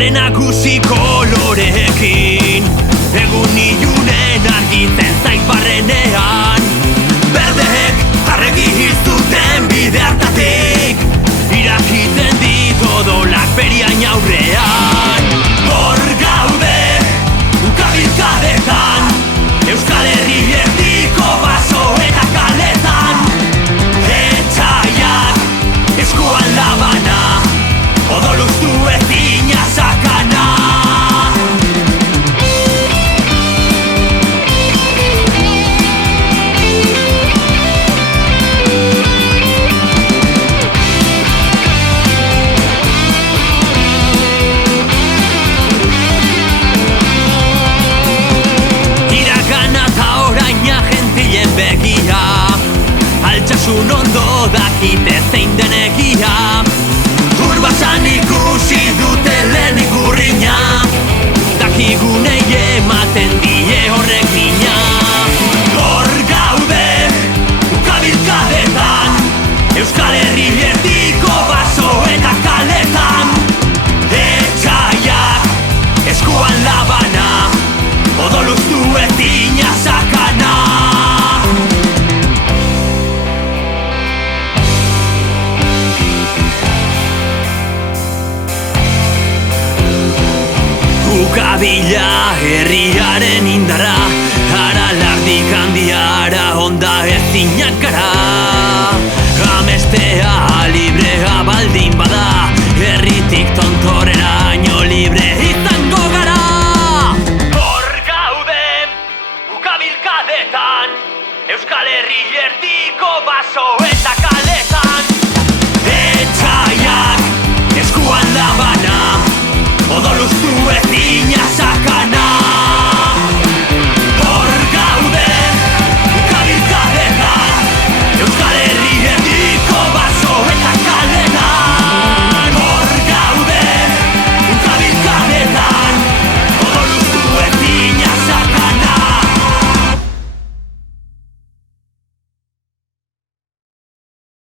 Kale nagusi koloreekin egun ilunen argitzen zait barrenean. Berdeek arregi zuten bide hartatik irakiten dit odolak beriain aurrean. Hor gaude ukabilkadetan, Euskal Herri erdiko baso eta kaletan. Etxaiak eskuan labana, odoluztu ezina sakana. Iragana eta oraina gentilen begia, altsasun ondo dakite zein den egia. Urbasan ikusi dute lehen ikurriña, dakigunei ematen die horrek mina. Hor gaude ukabilkadetan, Euskal Herri erdiko baso eta kaletan. Etxaiak eskuan labana, odoluztu ezina sakana. Ukabila herriaren indarra, aralardik handiara onda ezinak gara. Amestea librea baldin bada, herritik tontoren